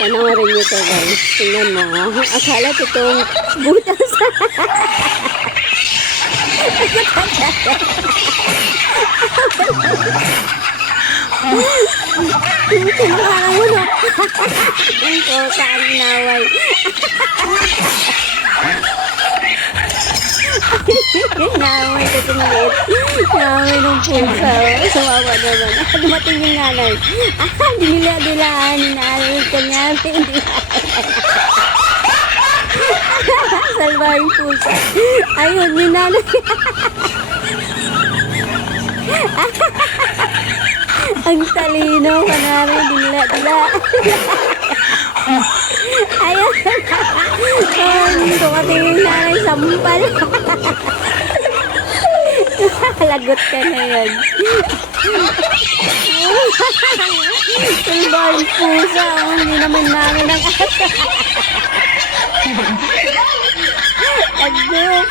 Panawarin niyo to guys. Tingnan mo. Akala totoong butas. Tinangangamunok. Ito, saan naway. Naway kasi maliit. Naway ng pusa. Sawawa naman. Dumating yung nanay. Dinila-dilaan. Inaalawin ka niya. Salbahin pusa. Ayun, yung nanay. Ang talino ka na rin. Dinila-dila. Ayun. Dumating yung nanay. Sampal. Lagot ka na yun. Salbahin pusa. Hindi naman namin ang ata. Agok.